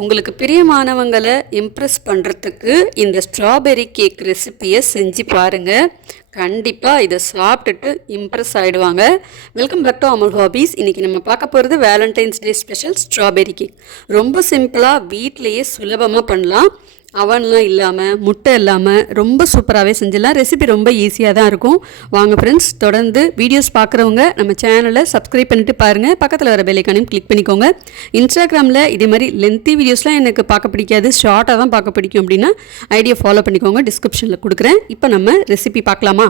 உங்களுக்கு பிரியமானவங்களை இம்ப்ரெஸ் பண்ணுறதுக்கு இந்த ஸ்ட்ராபெரி கேக் ரெசிப்பியை செஞ்சு பாருங்கள். கண்டிப்பாக இதை சாப்பிட்டுட்டு இம்ப்ரெஸ் ஆகிடுவாங்க. வெல்கம் பேக் டு அமுல் ஹாபீஸ். இன்றைக்கி நம்ம பார்க்க போகிறது Valentine's day special strawberry cake. ரொம்ப சிம்பிளாக வீட்டிலையே சுலபமாக பண்ணலாம். அவன்லாம் இல்லாமல் முட்டை இல்லாமல் ரொம்ப சூப்பராகவே செஞ்சிடலாம். ரெசிபி ரொம்ப ஈஸியாக தான் இருக்கும். வாங்க ஃப்ரெண்ட்ஸ், தொடர்ந்து வீடியோஸ் பார்க்குறவங்க நம்ம சேனலை சப்ஸ்கிரைப் பண்ணிவிட்டு பாருங்கள். பக்கத்தில் வர பெல் ஐகானையும் கிளிக் பண்ணிக்கோங்க. இன்ஸ்டாகிராமில் இதே மாதிரி லென்த்தி வீடியோஸ்லாம் எனக்கு பார்க்க பிடிக்காது, ஷார்ட்டாக தான் பார்க்க பிடிக்கும் அப்படின்னா ஐடியா ஃபாலோ பண்ணிக்கோங்க. டிஸ்கிரிப்ஷனில் கொடுக்குறேன். இப்போ நம்ம ரெசிபி பார்க்கலாமா?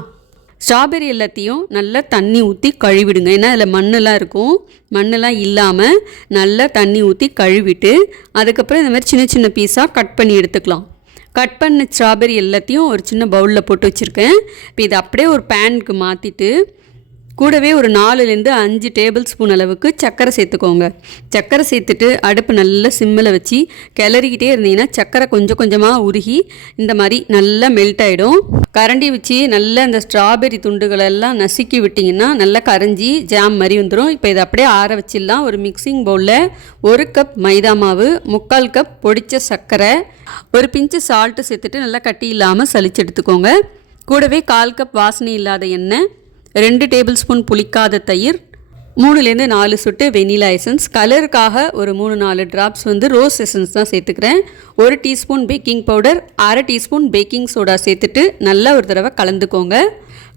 ஸ்ட்ராபெரி எல்லாத்தையும் நல்லா தண்ணி ஊற்றி கழுவிடுங்க. ஏன்னா அதில் மண்ணெல்லாம் இருக்கும். மண்ணெல்லாம் இல்லாமல் நல்லா தண்ணி ஊற்றி கழுவிட்டு அதுக்கப்புறம் இந்த மாதிரி சின்ன சின்ன பீஸாக கட் பண்ணி எடுத்துக்கலாம். கட் பண்ண ஸ்ட்ராபெரி எல்லாத்தையும் ஒரு சின்ன பவுலில் போட்டு வச்சுருக்கேன். இப்போ இதை அப்படியே ஒரு பேனுக்கு மாற்றிட்டு கூடவே ஒரு 4-5 டேபிள் ஸ்பூன் அளவுக்கு சர்க்கரை சேர்த்துக்கோங்க. சர்க்கரை சேர்த்துட்டு அடுப்பு நல்லா சிம்மில் வச்சு கிளறிக்கிட்டே இருந்தீங்கன்னா சர்க்கரை கொஞ்சம் கொஞ்சமாக உருகி இந்த மாதிரி நல்லா மெல்ட் ஆகிடும். கரண்டி வச்சு நல்லா இந்த ஸ்ட்ராபெரி துண்டுகளெல்லாம் நசுக்கி விட்டிங்கன்னா நல்லா கரைஞ்சி ஜாம் மாதிரி வந்துடும். இப்போ இதை அப்படியே ஆற வச்சிடலாம். ஒரு மிக்சிங் பவுலில் 1 கப் மைதா மாவு, 3/4 கப் பொடித்த சர்க்கரை, ஒரு பிஞ்சு சால்ட்டு சேர்த்துட்டு நல்லா கட்டி இல்லாமல் சலிச்சு எடுத்துக்கோங்க. கூடவே 1/4 கப் வாசனை இல்லாத எண்ணெய், 2 டேபிள் ஸ்பூன் புளிக்காத தயிர், 3-4 சொட்டு வெனிலா எசன்ஸ், கலருக்காக ஒரு 3-4 ட்ராப்ஸ் ரோஸ் எசன்ஸ் தான் சேர்த்துக்கிறேன். 1 teaspoon baking powder, 1/2 teaspoon baking soda சேர்த்துட்டு நல்லா ஒரு தடவை கலந்துக்கோங்க.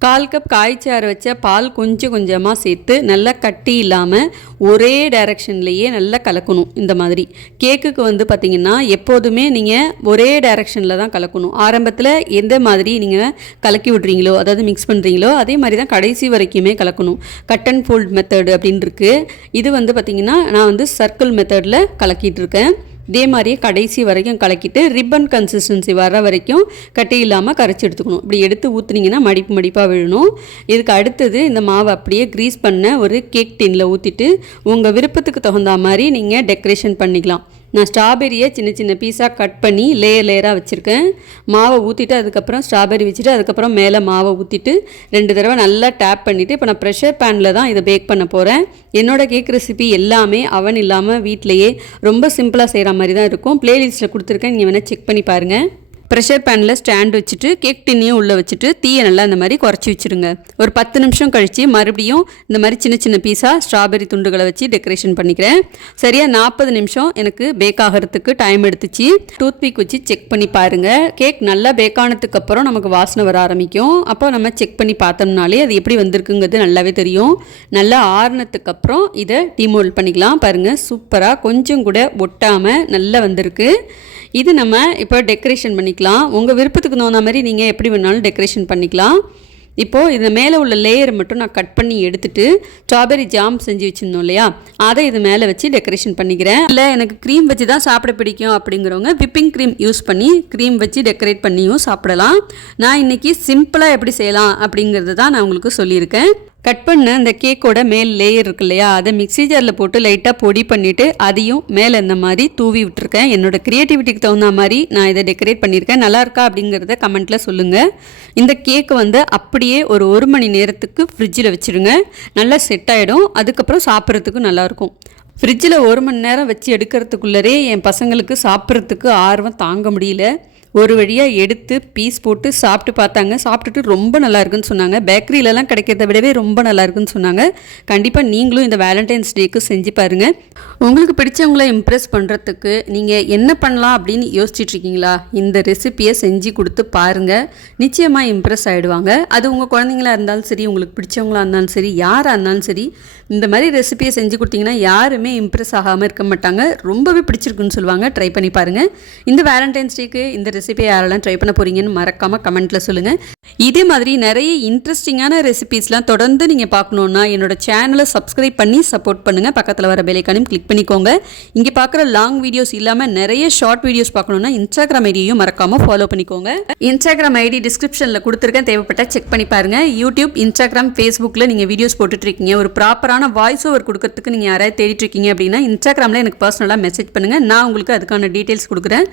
1/4 கப் காய்ச்சாறு வச்ச பால் கொஞ்சம் கொஞ்சமாக சேர்த்து நல்லா கட்டி இல்லாமல் ஒரே டைரெக்ஷன்லேயே நல்லா கலக்கணும். இந்த மாதிரி கேக்குக்கு பார்த்திங்கன்னா எப்போதுமே நீங்கள் ஒரே டைரெக்ஷனில் தான் கலக்கணும். ஆரம்பத்தில் எந்த மாதிரி நீங்கள் கலக்கி விட்றீங்களோ, அதாவது மிக்ஸ் பண்ணுறீங்களோ, அதே மாதிரி தான் கடைசி வரைக்குமே கலக்கணும். கட் அண்ட் ஃபோல்ட் மெத்தடு அப்படின்னு இருக்குது. இது பார்த்திங்கன்னா நான் சர்க்கிள் மெத்தடில் கலக்கிட்டு இருக்கேன். இதே மாதிரியே கடைசி வரைக்கும் கலக்கிட்டு ரிப்பன் கன்சிஸ்டன்சி வர வரைக்கும் கட்டி இல்லாமல் கரைச்சி எடுத்துக்கணும். இப்படி எடுத்து ஊற்றுனீங்கன்னா மடிப்பு மடிப்பாக விழணும். இதுக்கு அடுத்தது இந்த மாவை அப்படியே க்ரீஸ் பண்ண ஒரு கேக் டின்னில் ஊற்றிட்டு உங்கள் விருப்பத்துக்கு தகுந்த மாதிரி நீங்கள் டெக்கரேஷன் பண்ணிக்கலாம். நான் ஸ்ட்ராபெரியை சின்ன சின்ன பீஸாக கட் பண்ணி லேயராக வச்சுருக்கேன். மாவை ஊற்றிட்டு அதுக்கப்புறம் ஸ்ட்ராபெரி வச்சுட்டு அதுக்கப்புறம் மேலே மாவை ஊற்றிட்டு 2 தடவை நல்லா டேப் பண்ணிவிட்டு இப்போ நான் ப்ரெஷர் பேனில் தான் இதை பேக் பண்ண போகிறேன். என்னோடய கேக் ரெசிபி எல்லாமே அவன் இல்லாமல் வீட்டிலையே ரொம்ப சிம்பிளாக செய்கிற மாதிரி தான் இருக்கும். ப்ளேலிஸ்ட்டில் கொடுத்துருக்கேன், நீங்கள் வேணால் செக் பண்ணி பாருங்கள். ப்ரெஷர் பேனில் ஸ்டாண்ட் வச்சுட்டு கேக் டின்னையும் உள்ளே வச்சுட்டு தீயை நல்லா இந்த மாதிரி குறைச்சி வச்சுருங்க. ஒரு 10 நிமிஷம் கழித்து மறுபடியும் இந்த மாதிரி சின்ன சின்ன பீஸாக ஸ்ட்ராபெரி துண்டுகளை வச்சு டெக்கரேஷன் பண்ணிக்கிறேன். சரியாக 40 நிமிஷம் எனக்கு பேக் ஆகிறதுக்கு டைம் எடுத்துச்சு. டூத்பிக் வச்சு செக் பண்ணி பாருங்கள். கேக் நல்லா பேக் ஆனதுக்கு அப்புறம் நமக்கு வாசனை வர ஆரம்பிக்கும். அப்போ நம்ம செக் பண்ணி பார்த்தோம்னாலே அது எப்படி வந்திருக்குங்கிறது நல்லாவே தெரியும். நல்லா ஆறுனதுக்கு அப்புறம் இதை டிமோல்ட் பண்ணிக்கலாம். பாருங்கள், சூப்பராக கொஞ்சம் கூட ஒட்டாமல் நல்லா வந்திருக்கு. இது நம்ம இப்போ டெக்கரேஷன் பண்ணிக்கலாம். உங்கள் விருப்பத்துக்கு தகுந்த மாதிரி நீங்கள் எப்படி வேணாலும் டெக்கரேஷன் பண்ணிக்கலாம். இப்போது இந்த மேலே உள்ள லேயரை மட்டும் நான் கட் பண்ணி எடுத்துகிட்டு ஸ்ட்ராபெரி ஜாம் செஞ்சு வச்சுருந்தோம் இல்லையா, அதை இது மேலே வச்சு டெக்கரேஷன் பண்ணிக்கிறேன். இல்லை எனக்கு க்ரீம் வச்சு தான் சாப்பிட பிடிக்கும் அப்படிங்கிறவங்க விப்பிங் க்ரீம் யூஸ் பண்ணி க்ரீம் வச்சு டெக்கரேட் பண்ணியும் சாப்பிடலாம். நான் இன்றைக்கி சிம்பிளாக எப்படி செய்யலாம் அப்படிங்கிறது தான் நான் உங்களுக்கு சொல்லியிருக்கேன். கட் பண்ண அந்த கேக்கோட மேல் லேயர் இருக்கு இல்லையா, அதை மிக்ஸி ஜாரில் போட்டு லைட்டாக பொடி பண்ணிவிட்டு அதையும் மேலே இந்த மாதிரி தூவி விட்டுருக்கேன். என்னோடய க்ரியேட்டிவிட்டிக்கு தகுந்த மாதிரி நான் இதை டெக்கரேட் பண்ணியிருக்கேன். நல்லாயிருக்கா அப்படிங்கிறத கமெண்ட்டில் சொல்லுங்கள். இந்த கேக்கு அப்படியே ஒரு 1 மணி நேரத்துக்கு ஃப்ரிட்ஜில் வச்சுருங்க. நல்லா செட் ஆகிடும். அதுக்கப்புறம் சாப்பிட்றதுக்கு நல்லாயிருக்கும். ஃப்ரிட்ஜில் 1 மணி நேரம் வச்சு எடுக்கிறதுக்குள்ளரே என் பசங்களுக்கு சாப்பிட்றதுக்கு ஆர்வம் தாங்க முடியல. ஒரு வழியாக எடுத்து பீஸ் போட்டு சாப்பிட்டு பார்த்தாங்க. சாப்பிட்டுட்டு ரொம்ப நல்லா இருக்குன்னு சொன்னாங்க. பேக்கரியிலலாம் கிடைக்கிறத விடவே ரொம்ப நல்லா இருக்குன்னு சொன்னாங்க. கண்டிப்பாக நீங்களும் இந்த வேலண்டைன்ஸ் டேக்கு செஞ்சு பாருங்கள். உங்களுக்கு பிடிச்சவங்கள இம்ப்ரெஸ் பண்ணுறதுக்கு நீங்கள் என்ன பண்ணலாம் அப்படின்னு யோசிச்சுட்ருக்கீங்களா? இந்த ரெசிப்பியை செஞ்சு கொடுத்து பாருங்கள். நிச்சயமாக இம்ப்ரெஸ் ஆகிடுவாங்க. அது உங்கள் குழந்தைங்களா இருந்தாலும் சரி, உங்களுக்கு பிடிச்சவங்களா இருந்தாலும் சரி, யாராக இருந்தாலும் சரி, இந்த மாதிரி ரெசிப்பியை செஞ்சு கொடுத்தீங்கன்னா யாருமே இம்ப்ரெஸ் ஆகாமல் இருக்க மாட்டாங்க. ரொம்பவே பிடிச்சிருக்குன்னு சொல்லுவாங்க. ட்ரை பண்ணி பாருங்கள். இந்த வேலண்டைன்ஸ் டேக்கு இந்த ரெசிபியை யாரெல்லாம் ட்ரை பண்ண போகிறீங்கன்னு மறக்காமல் கமெண்ட்டில் சொல்லுங்கள். இதே மாதிரி நிறைய இன்ட்ரெஸ்டிங்கான ரெசிபீஸ்லாம் தொடர்ந்து நீங்கள் பார்க்கணுன்னா என்னோட சேனலை சப்ஸ்கிரைப் பண்ணி சப்போர்ட் பண்ணுங்கள். பக்கத்தில் வர பெல் ஐகானையும் கிளிக் பண்ணிக்கோங்க. இங்கே பார்க்குற லாங் வீடியோஸ் இல்லாமல் நிறைய ஷார்ட் வீடியோஸ் பார்க்கணுன்னா இன்ஸ்டாகிராம் ஐடியையும் மறக்காமல் ஃபாலோ பண்ணிக்கோங்க. இன்ஸ்டாகிராம் ஐடி டிஸ்கிரிப்ஷனில் கொடுத்துருக்கேன், தேவைப்பட்டால் செக் பண்ணி பாருங்கள். யூடியூப், இன்ஸ்டாகிராம், ஃபேஸ்புக்கில் நீங்கள் வீடியோஸ் போட்டுட்ருக்கீங்க. ஒரு ப்ராப்பரான வாய்ஸ் ஓவர் கொடுக்கறதுக்கு நீங்கள் யாராவது தேடிட்டுருக்கீங்க அப்படின்னா இன்ஸ்டாகிராமில் எனக்கு பர்சனலாக மெசேஜ் பண்ணுங்கள். நான் உங்களுக்கு அதுக்கான டீட்டெயில்ஸ் கொடுக்குறேன்.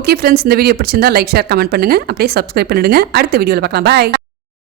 ஓகே ஃப்ரெண்ட்ஸ், இந்த வீடியோ பிடிச்சிருந்தா லைக், ஷேர், கமெண்ட் பண்ணுங்கள். அப்படியே சப்ஸ்கிரைப் பண்ணிடுங்க. அடுத்த வீடியோவில் பார்க்கலாம். பாய்.